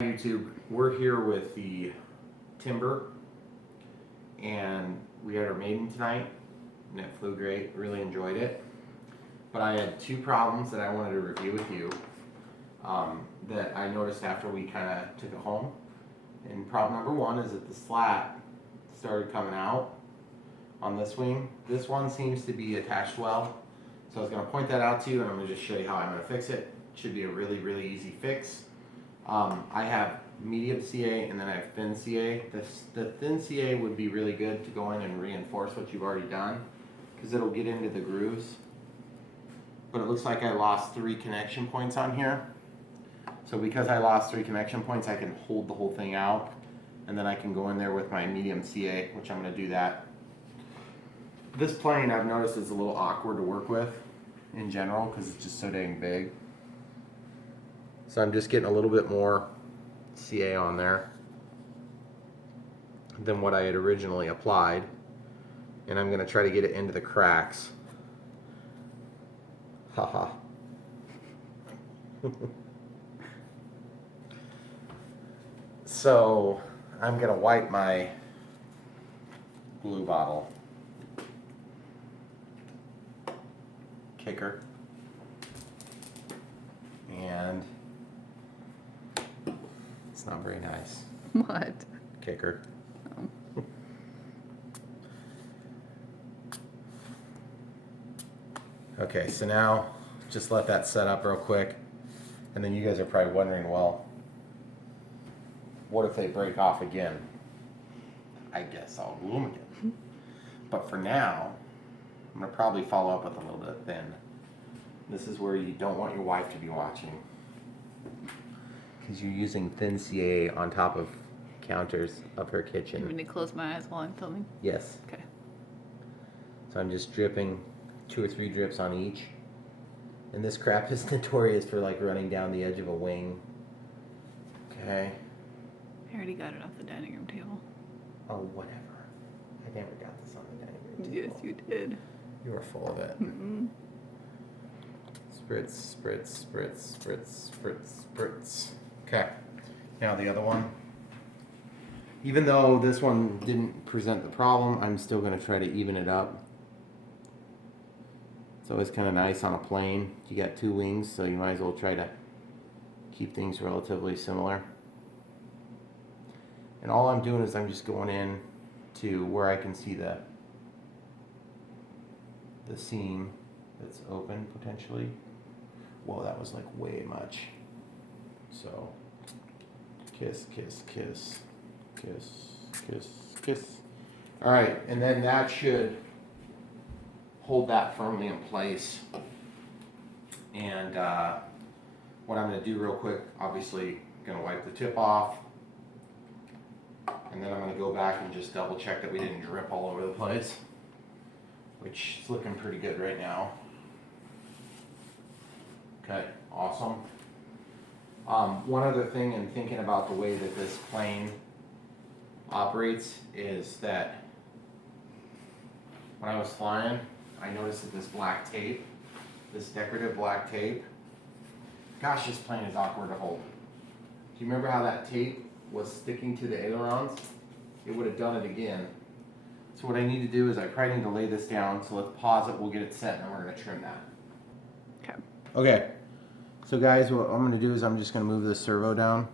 YouTube, we're here with the Timber, and we had our maiden tonight, and it flew great. Really enjoyed it. But I had two problems that I wanted to review with you that I noticed after we kind of took it home. And problem number one is that the slat started coming out on this wing. This one seems to be attached well, so I was going to point that out to you, and I'm going to just show you how I'm going to fix it. It should be a really, really easy fix. I have medium CA and then I have thin CA. The thin CA would be really good to go in and reinforce what you've already done because it'll get into the grooves. But it looks like I lost 3 connection points on here. So because I lost 3 connection points, I can hold the whole thing out and then I can go in there with my medium CA, which I'm going to do that. This plane I've noticed is a little awkward to work with in general because it's just so dang big. So I'm just getting a little bit more CA on there than what I had originally applied. And I'm going to try to get it into the cracks. Haha. So I'm going to wipe my glue bottle. Kicker. And it's not very nice. What? Kicker. Oh. Okay, so now just let that set up real quick. And then you guys are probably wondering, well, what if they break off again? I guess I'll glue them again. But for now, I'm going to probably follow up with a little bit thin. This is where you don't want your wife to be watching, because you're using thin CA on top of counters of her kitchen. You want me to close my eyes while I'm filming? Yes. Okay. So I'm just dripping 2 or 3 drips on each. And this crap is notorious for like running down the edge of a wing. Okay. I already got it off the dining room table. Oh, whatever. I never got this on the dining room table. Yes, you did. You were full of it. Mm-mm. Spritz, spritz, spritz, spritz, spritz, spritz. Okay. Now the other one. Even though this one didn't present the problem, I'm still going to try to even it up. It's always kind of nice on a plane. You got 2 wings, so you might as well try to keep things relatively similar. And all I'm doing is I'm just going in to where I can see the seam that's open potentially. Whoa, that was like way much. So kiss, kiss, kiss, kiss, kiss, kiss. All right, and then that should hold that firmly in place. And what I'm going to do real quick, obviously, going to wipe the tip off. And then I'm going to go back and just double check that we didn't drip all over the place, which is looking pretty good right now. Okay, awesome. One other thing in thinking about the way that this plane operates is that when I was flying, I noticed that this black tape, this decorative black tape, gosh, this plane is awkward to hold. Do you remember how that tape was sticking to the ailerons? It would have done it again. So what I need to do is I probably need to lay this down, so let's pause it, we'll get it set, and then we're going to trim that. Okay. Okay, so guys, what I'm going to do is I'm just going to move this servo down.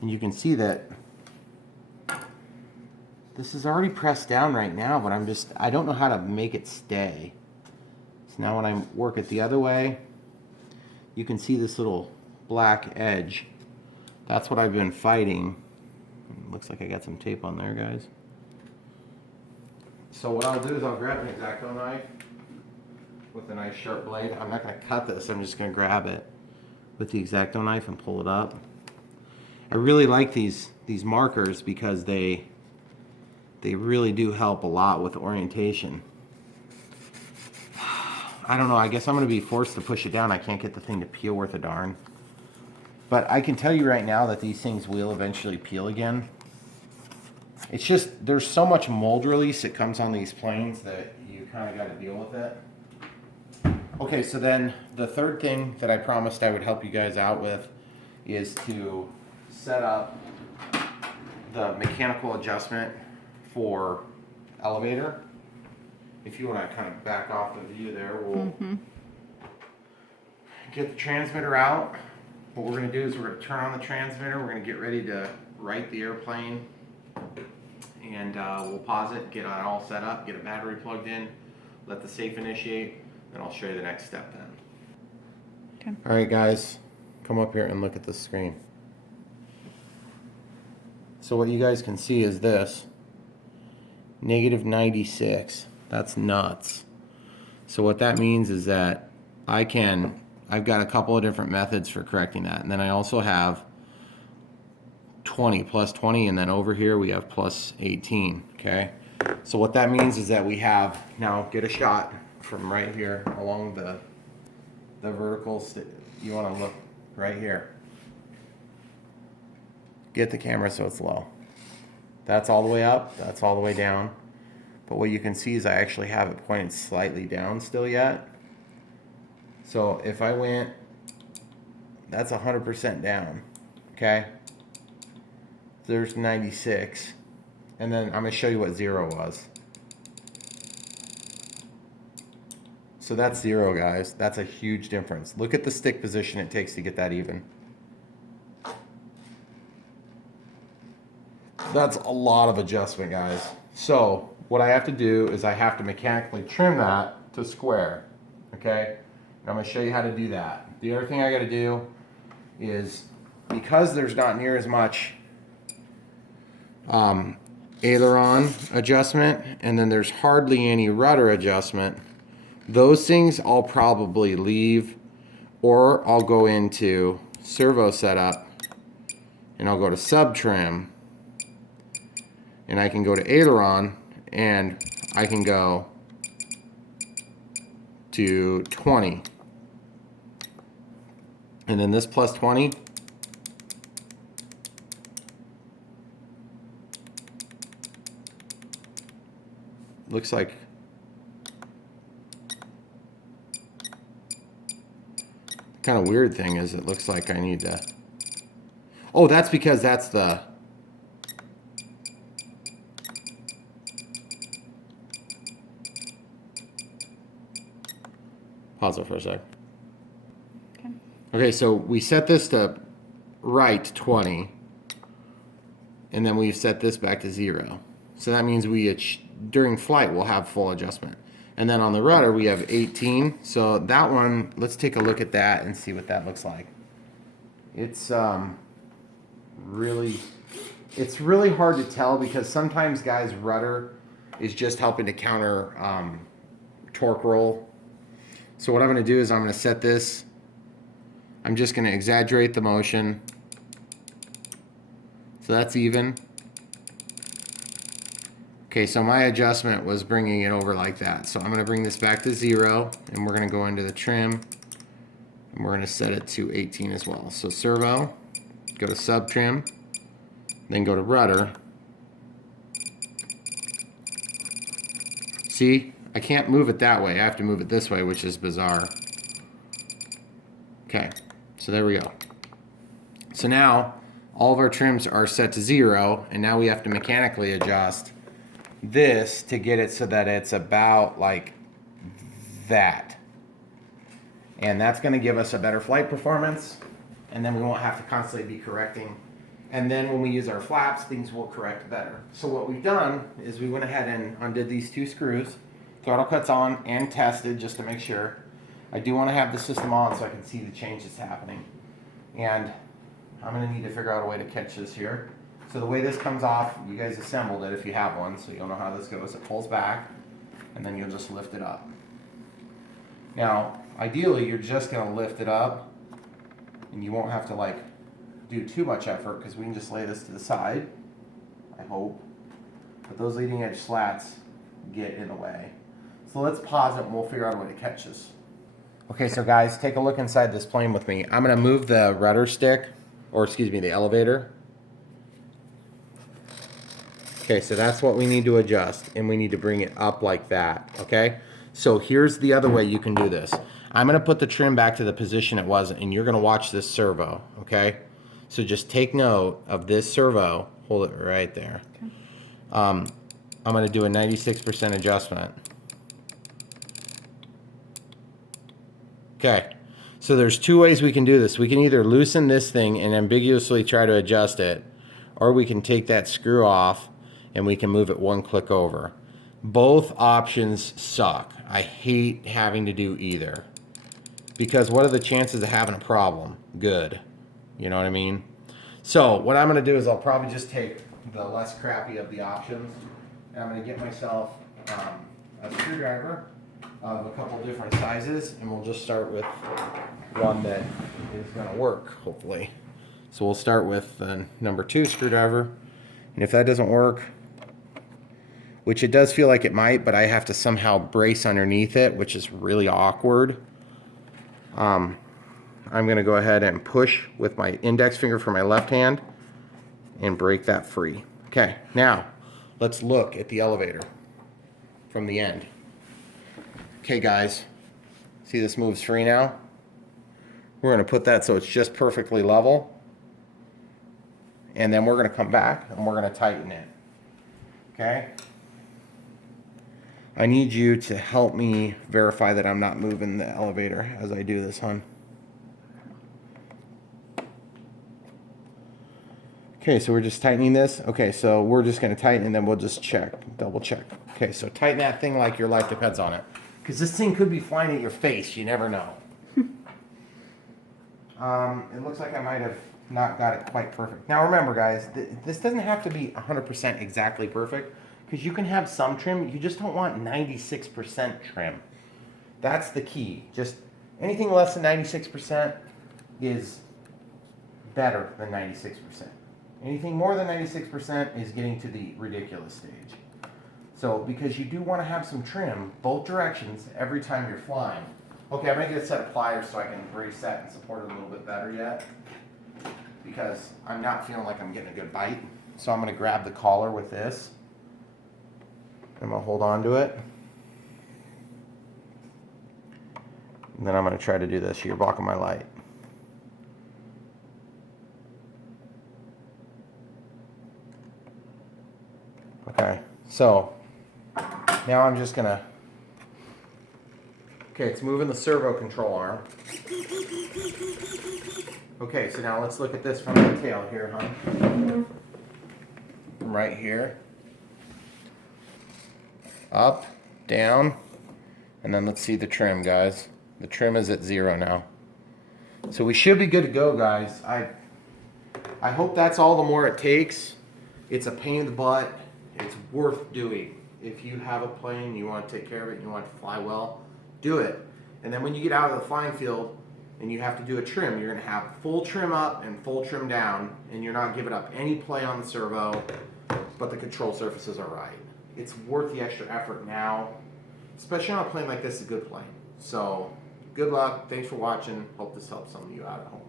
And you can see that this is already pressed down right now, but I don't know how to make it stay. So now when I work it the other way, you can see this little black edge. That's what I've been fighting. Looks like I got some tape on there, guys. So what I'll do is I'll grab an X-Acto knife with a nice sharp blade. I'm not going to cut this, I'm just going to grab it with the X-Acto knife and pull it up. I really like these markers because they really do help a lot with orientation. I don't know, I guess I'm going to be forced to push it down. I can't get the thing to peel worth a darn. But I can tell you right now that these things will eventually peel again. It's just, there's so much mold release that comes on these planes that you kind of got to deal with it. Okay, so then the third thing that I promised I would help you guys out with is to set up the mechanical adjustment for elevator. If you want to kind of back off the view there, we'll get the transmitter out. What we're going to do is we're going to turn on the transmitter. We're going to get ready to right the airplane, and we'll pause it, get it all set up, get a battery plugged in, let the safe initiate, then I'll show you the next step then. Okay. All right, guys, come up here and look at the screen. So what you guys can see is this, -96. That's nuts. So what that means is that I've got a couple of different methods for correcting that. And then I also have 20, plus 20, and then over here we have plus 18, okay? So what that means is that we have, now get a shot from right here along the vertical, you wanna look right here. Get the camera so it's low. That's all the way up, that's all the way down. But what you can see is I actually have it pointed slightly down still yet. So if I went, that's 100% down, okay? There's 96. And then I'm gonna show you what 0 was. So that's 0, guys. That's a huge difference. Look at the stick position it takes to get that even. That's a lot of adjustment, guys. So what I have to do is I have to mechanically trim that to square, okay? And I'm gonna show you how to do that. The other thing I gotta do is, because there's not near as much aileron adjustment, and then there's hardly any rudder adjustment, those things I'll probably leave, or I'll go into servo setup and I'll go to sub trim, and I can go to aileron and I can go to 20, and then this plus 20 looks like kind of weird thing is it looks like I need to, oh, that's because that's the, pause it for a sec. Okay. Okay, so we set this to right 20, and then we've set this back to 0. So that means during flight we'll have full adjustment. And then on the rudder we have 18. So that one, let's take a look at that and see what that looks like. It's really hard to tell because sometimes, guys, rudder is just helping to counter torque roll. So what I'm going to do is I'm going to set this, I'm just going to exaggerate the motion. So that's even. Okay, so my adjustment was bringing it over like that. So I'm going to bring this back to 0, and we're going to go into the trim, and we're going to set it to 18 as well. So servo, go to sub trim, then go to rudder. See, I can't move it that way. I have to move it this way, which is bizarre. Okay, so there we go. So now all of our trims are set to 0, and now we have to mechanically adjust this to get it so that it's about like that. And that's going to give us a better flight performance, and then we won't have to constantly be correcting. And then when we use our flaps, things will correct better. So what we've done is we went ahead and undid these 2 screws, throttle cuts on, and tested just to make sure. I do want to have the system on so I can see the changes happening. And I'm going to need to figure out a way to catch this here. So the way this comes off, you guys assembled it if you have one, so you'll know how this goes. It pulls back, and then you'll just lift it up. Now, ideally, you're just going to lift it up, and you won't have to like do too much effort because we can just lay this to the side, I hope. But those leading edge slats get in the way. So let's pause it and we'll figure out a way to catch this. Okay, so guys, take a look inside this plane with me. I'm going to move the rudder stick, or excuse me, the elevator. Okay, so that's what we need to adjust, and we need to bring it up like that, okay? So here's the other way you can do this. I'm going to put the trim back to the position it was, and you're going to watch this servo, okay? So just take note of this servo. Hold it right there. Okay. I'm going to do a 96% adjustment. Okay. So there's two ways we can do this. We can either loosen this thing and ambiguously try to adjust it, or we can take that screw off and we can move it one click over. Both options suck. I hate having to do either. Because what are the chances of having a problem? Good. You know what I mean? So what I'm going to do is I'll probably just take the less crappy of the options, and I'm going to get myself a screwdriver of a couple different sizes, and we'll just start with one that is going to work, hopefully. So we'll start with the number 2 screwdriver, and if that doesn't work, which it does feel like it might, but I have to somehow brace underneath it, which is really awkward. I'm going to go ahead and push with my index finger for my left hand and break that free. Okay, now let's look at the elevator from the end. Okay guys, see this moves free now? We're going to put that so it's just perfectly level. And then we're going to come back and we're going to tighten it. Okay? I need you to help me verify that I'm not moving the elevator as I do this, hon. Okay, so we're just tightening this. Okay, so we're just going to tighten and then we'll just check, double check. Okay, so tighten that thing like your life depends on it. Because this thing could be flying at your face. You never know. It looks like I might have not got it quite perfect. Now remember, guys, this doesn't have to be 100% exactly perfect. Because you can have some trim. You just don't want 96% trim. That's the key. Just anything less than 96% is better than 96%. Anything more than 96% is getting to the ridiculous stage. So, because you do want to have some trim, both directions, every time you're flying. Okay, I'm going to get a set of pliers so I can brace that and support it a little bit better yet. Because I'm not feeling like I'm getting a good bite. So I'm going to grab the collar with this. I'm going to hold on to it. And then I'm going to try to do this. You're blocking my light. Okay, so now I'm just going to... Okay, it's moving the servo control arm. Okay, so now let's look at this from the tail here, huh? From right here. Up, down, and then let's see the trim, guys. The trim is at 0 now. So we should be good to go, guys. I hope that's all the more it takes. It's a pain in the butt. It's worth doing. If you have a plane, you want to take care of it, you want it to fly well, do it. And then when you get out of the flying field and you have to do a trim, you're going to have full trim up and full trim down, and you're not giving up any play on the servo, but the control surfaces are right. It's worth the extra effort now, especially on a plane like this, a good plane. So, good luck. Thanks for watching. Hope this helps some of you out at home.